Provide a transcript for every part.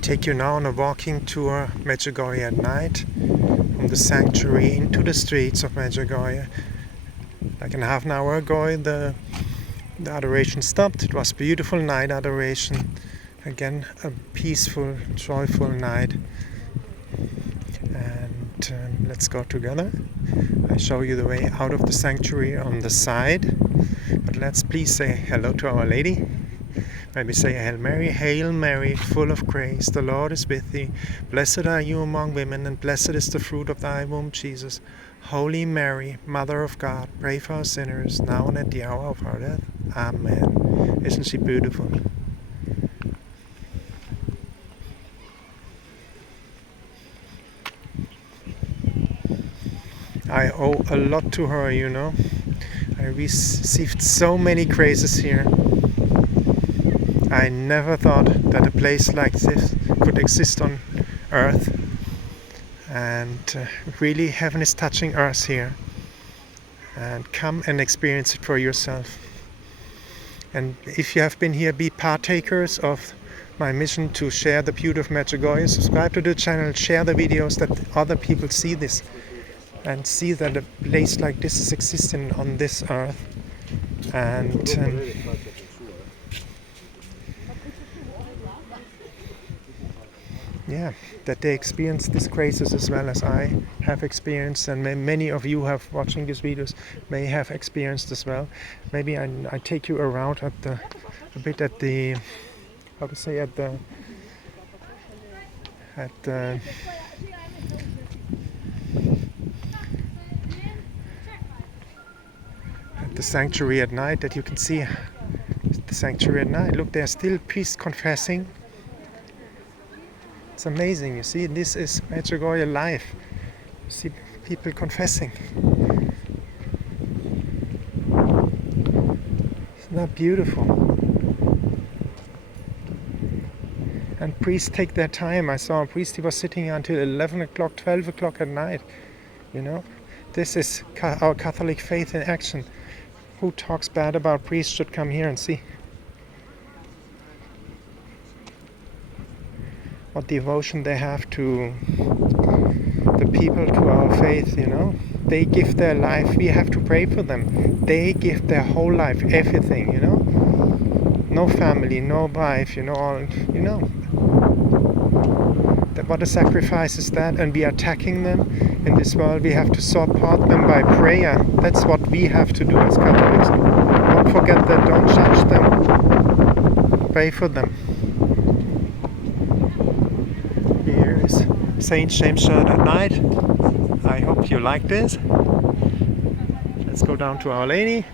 take you now on a walking tour Medjugorje at night, from the sanctuary into the streets of Medjugorje. Like in half an hour ago the adoration stopped. It was beautiful night adoration. Again, a peaceful, joyful night. And let's go together. I show you the way out of the sanctuary on the side. But let's please say hello to Our Lady. Maybe say Hail Mary, full of grace, the Lord is with thee. Blessed are you among women, and blessed is the fruit of thy womb, Jesus. Holy Mary, Mother of God, pray for us sinners, now and at the hour of our death. Amen. Isn't she beautiful? I owe a lot to her, you know. I received so many graces here. I never thought that a place like this could exist on earth. And really heaven is touching earth here. And come and experience it for yourself. And if you have been here, be partakers of my mission to share the beauty of Medjugorje. Subscribe to the channel, share the videos that other people see this. And see that a place like this is existing on this earth. And yeah, that they experience these graces as well as I have experienced, and many of you have watching these videos may have experienced as well. Maybe I take you around at the sanctuary at night, that you can see the sanctuary at night. Look, there are still priests confessing. It's amazing, you see, this is Medjugorje life. You see people confessing. Isn't that beautiful? And priests take their time. I saw a priest, he was sitting until 11 o'clock, 12 o'clock at night. You know, this is our Catholic faith in action. Who talks bad about priests should come here and see what devotion they have to the people, to our faith, you know. They give their life, we have to pray for them. They give their whole life, everything, you know. No family, no wife, you know, all, you know. What a sacrifice is that, and we are attacking them in this world. We have to support them by prayer. That's what we have to do as Catholics. Don't forget that, don't judge them. Pray for them. Here is St. James Church at night. I hope you like this. Let's go down to Our Lady.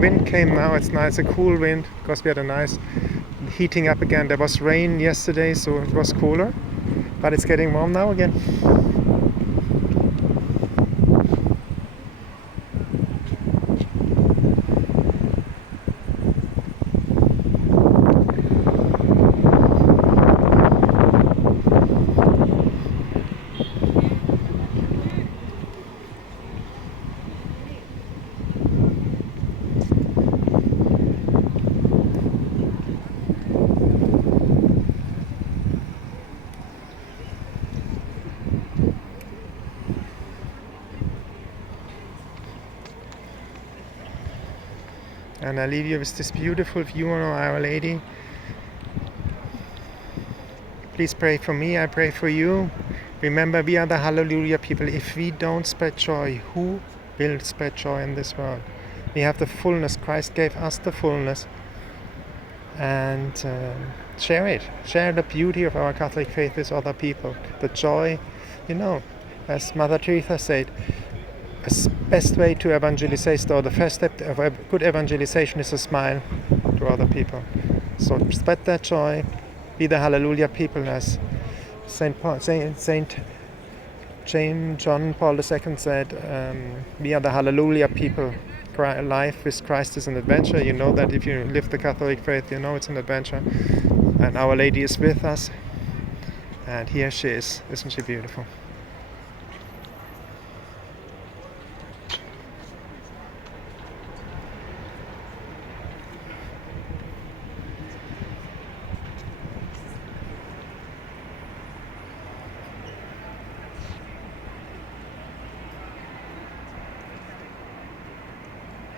Wind came now, it's nice, a cool wind, because we had a nice heating up again. There was rain yesterday, so it was cooler, but it's getting warm now again. And I leave you with this beautiful view on Our Lady. Please pray for me, I pray for you. Remember, we are the Hallelujah people. If we don't spread joy, who will spread joy in this world? We have the fullness. Christ gave us the fullness. And share it. Share the beauty of our Catholic faith with other people. The joy, you know, as Mother Teresa said, the best way to evangelize, or the first step of a good evangelization, is a smile to other people. So spread that joy, be the Hallelujah people, as Saint John Paul II said. We are the Hallelujah people. life with Christ is an adventure. You know that if you live the Catholic faith, you know it's an adventure. And Our Lady is with us. And here she is. Isn't she beautiful?